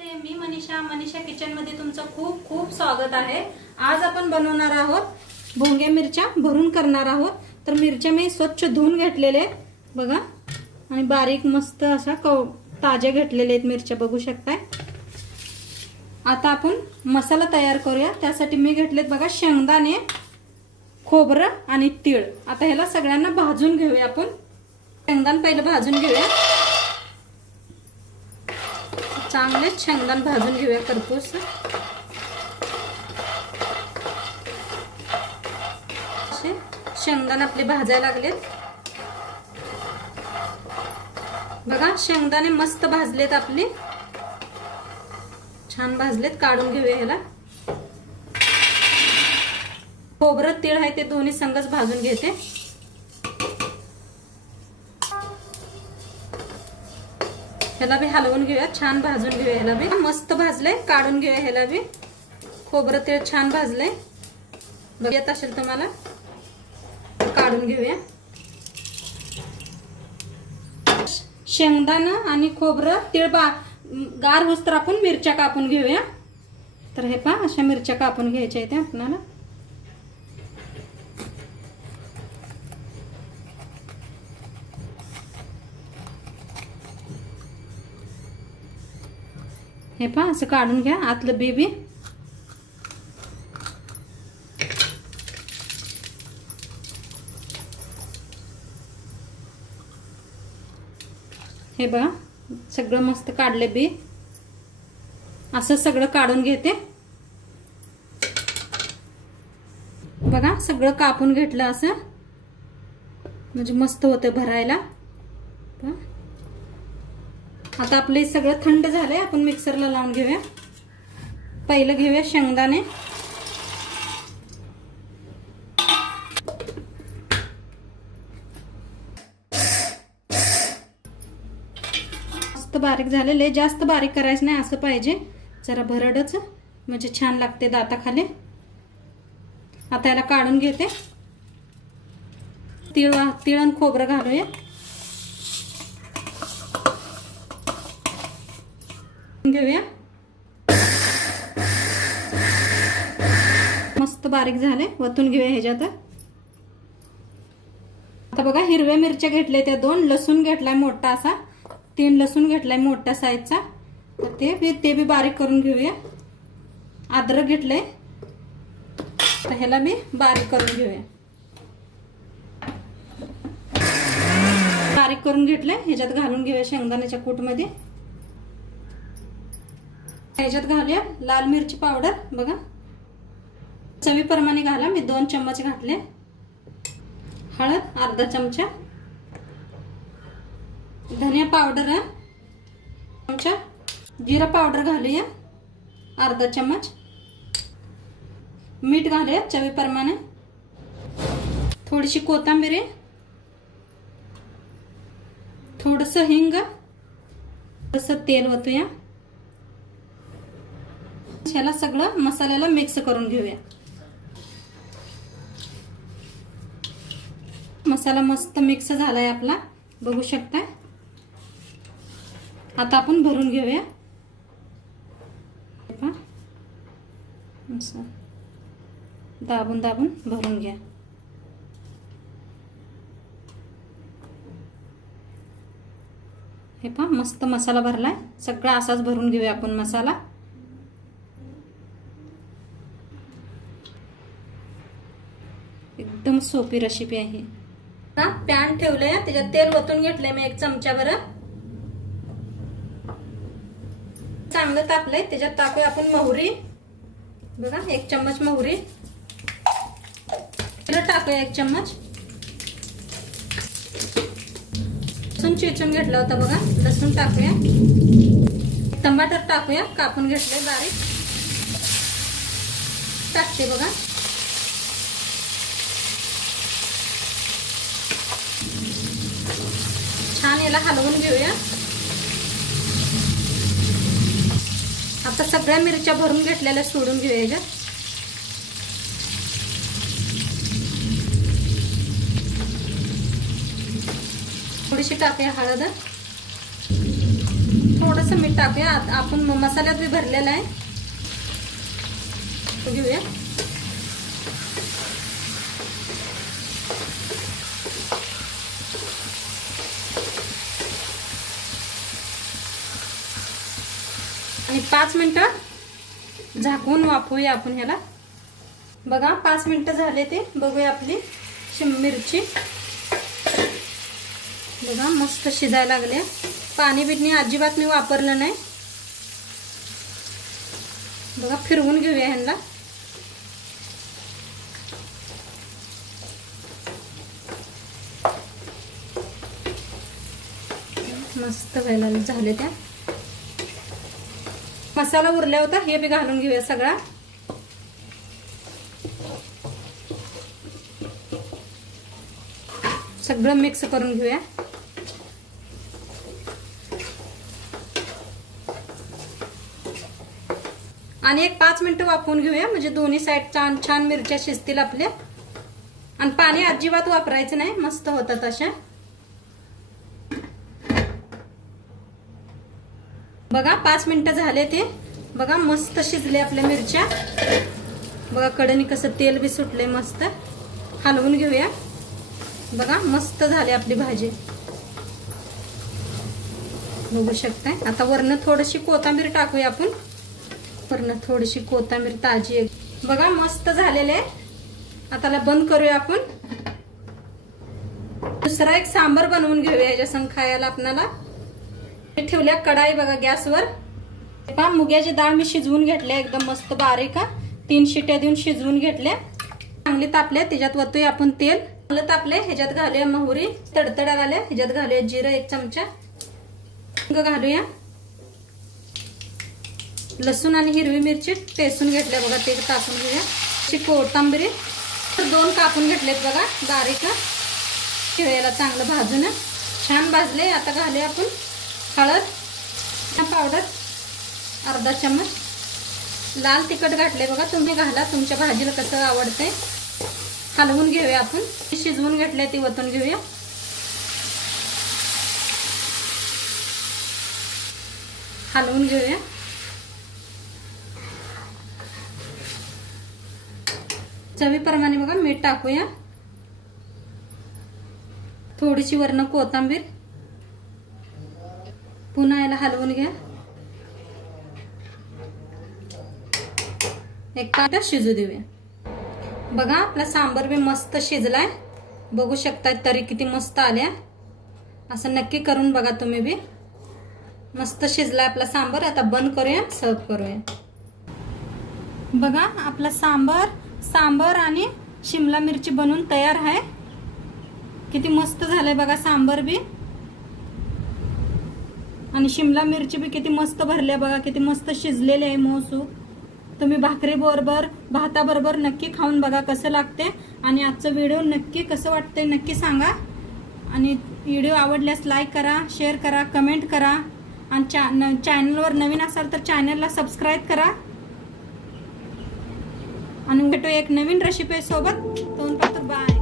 नमस्ते, मी मनीषा किचनमध्ये तुमचं खूप खूप स्वागत आहे। आज आपण बनवणार आहोत भोंगे मिरच्या भरून करणार आहोत। तर मिरच्या मी स्वच्छ धुवून घेतलेले आहेत बघा, आणि बारीक मस्त अशा ताज्या घेतलेले आहेत मिरच्या बघू शकताय। आता आपण मसाला तयार करूया। त्यासाठी मी घेतलेत बघा शेंगदाणे, खोबरं आणि तीळ। आता ह्याला सगळ्यांना भाजून घेऊया आपण। शेंगदाणे पहिले भाजून घेऊया, चांगले शेंगदाणे भाजून घेऊया करपूस। शेंगदाणे आपले भाजायला लागलेत बघा, शेंगदाणे मस्त भाजलेत आपले, छान भाजलेत। काढून घेऊया ह्याला। खोबरं तीळ आहे ते दोन्ही संगच भाजून घेते। ह्याला बी हलवून घेऊया, छान भाजून घेऊया। ह्याला बी मस्त भाजले, काढून घेऊया ह्याला बी। खोबरं तीळ छान भाजले, बघत असेल तुम्हाला, काढून घेऊया। शेंगदाणा आणि खोबरं तीळ गार होस तर आपण मिरच्या कापून घेऊया। तर हे पहा, अशा मिरच्या कापून घ्यायच्या आहेत आपल्याला। हे पहा, असं काढून घ्या आतलं बी। हे बघा, सगळं मस्त काढले बी। असं सगळं काढून घेते बघा, सगळं कापून घेतलं असं, म्हणजे मस्त होतं भरायला। आता आपले सगळं थंड झालंय, आपण मिक्सरला लावून घेऊया। पहिलं घेऊया शेंगदाणे, मस्त बारीक झालेले, जास्त बारीक करायचं नाही, असं पाहिजे जरा भरडच, म्हणजे छान लागते दाताखाली। आता याला काढून घेते। तीळ आणि खोबरं घालूया, घेऊया। मस्त बारीक झाले, वतून घेऊया ह्याच्यात। आता बघा, हिरव्या मिरच्या घेतल्या त्या 2, लसूण घेतलाय मोठा असा, 3 लसूण घेतलाय मोठ्या साईजचा, तर ते बी बारीक करून घेऊया। अद्रक घेतलंय, तर ह्याला मी बारीक करून घेऊया। बारीक करून घेतलंय, ह्याच्यात घालून घेऊया शेंगदाण्याच्या कूटमध्ये। ह्याच्यात घालूया लाल मिरची पावडर बघा, चवीप्रमाणे घाला, मी 2 चम्मच घातले। हळद अर्धा चमचा, धनिया पावडर चमचा, जिरा पावडर घालूया अर्धा चम्मच, मीठ घालूया चवीप्रमाणे, थोडीशी कोथिंबीर, थोडंसं हिंग, थोडंसं तेल ओतूया। ह्याला सगळं मसाल्याला मिक्स करून घेऊया। मसाला मस्त मिक्स झालाय आपला, बघू शकताय। आता आपण भरून घेऊया, दाबून दाबून भरून घ्या। हे पहा, मस्त मसाला भरलाय, सगळा असाच भरून घेऊया आपण मसाला। एकदम सोपी रेसिपी आहे। पॅन ठेवलंय, त्याच्यात तेल ओतून घेतलंय मी 1 चमचाभर, चांगलं तापलंय। त्याच्यात टाकूया आपण मोहरी बघा, 1 चम्मच मोहरी, टाकूया 1 चम्मच। लसूण चिचून घेतला होता बघा, लसूण टाकूया। टमाटर टाकूया, कापून घेतलंय बारीक, टाकते बघा। छान याला हलवून घेऊया। आता सगळ्या मिरच्या भरून घेतलेल्या सोडून घेऊया ह्याच्यात। थोडीशी टाकूया हळद, थोडंसं थोडंसं मीठ टाकूया. आपण मसाल्यात बी भरलेला आहे. तो घेऊया. आणि 5 मिनिटं झाकून वाफवूया आपण ह्याला. बघा 5 मिनिटं झाले ते. बघूया आपली मिरची. बघा मस्त शिजायला लागले. पाणी बिटणी अजिबात मी वापरलं नाही. बघा फिरवून घेऊया ह्यांना. मस्त व्हायला झाले. त्या मसाला उरला होता हे बी घालून घेऊया सगळा. सगळं मिक्स करून घेऊया. आणि एक 5 मिनिटं वाफवून घेऊया म्हणजे दोन्ही साइड छान मिरच्या शिजतील आपल्या. आणि पाणी अजिबात वापरायचं नाही. मस्त होतात अशा. बघा 5 मिनिटं झाले ते. बघा मस्त शिजले आपल्या मिरच्या. बघा कडेने कसं तेल बी सुटले मस्त. हलवून घेऊया. बघा मस्त झाली आपली भाजी. बघू शकताय. आता वरनं थोडीशी कोथिंबीर टाकूया आपण. वरनं थोडीशी कोथिंबीर ताजी. बघा मस्त झालेले. आता ला बंद करूया आपण. दुसरा एक सांबर बनवून घेऊया याच्या संग खायला आपणाला. ठेवल्या कढाई बघा गॅसवर. पहा मुग्याची डाळ मी शिजवून घेतल्या एकदम मस्त बारीक. 3 शिट्या देऊन शिजवून घेतल्या. चांगली तापल्या. त्याच्यात वतूया आपण तेल. चांगलं तापले. ह्याच्यात घालूया मोहरी तडतडा आल्या. ह्याच्यात घालूया जिरं 1 चमचा. हिंग घालूया. लसूण आणि हिरवी मिरची ठेचून घेतल्या बघा ते टाकून घेऊया. कोथिंबीर 2 कापून घेतलेत बघा बारीक. ठेवायला चांगलं भाजून छान भाजले. आता घालूया आपण हळद पावडर अर्धा चमच. लाल तिखट घातले बघा. तुम्ही घाला तुमच्या भाजीला कसं आवडतंय. हलवून घेऊया आपण. शिजवून घेतले ती वतून घेऊया. हलवून घेऊया. चवीप्रमाणे बघा मीठ टाकूया. थोडीशी वरनं कोथिंबीर. पुन्हा याला हलवून घ्या. एक पाता शिजू देऊया. बघा आपला सांबर बी मस्त शिजलाय. बघू शकता तरी किती मस्त आल्या. असं नक्की करून बघा तुम्ही बी. मस्त शिजलाय आपला सांबर. आता बंद करूया. सर्व करूया. बघा आपला सांबर आणि शिमला मिरची बनवून तयार आहे. किती मस्त झालंय बघा सांबर बी. आणि शिमला मिरची बी किती मस्त भरल्या बघा. किती मस्त शिजलेले आहे मऊसूत. तुम्ही भाकरी बरोबर भाताबरोबर नक्की खाऊन बघा कसं लागते. आणि आजचा व्हिडिओ नक्की कसं वाटतंय नक्की सांगा. आणि व्हिडिओ आवडल्यास लाईक करा, शेअर करा, कमेंट करा. आणि चॅनलवर नवीन असाल तर चॅनलला सबस्क्राईब करा. आणि भेटू एक नवीन रेसिपी सोबत. बाय.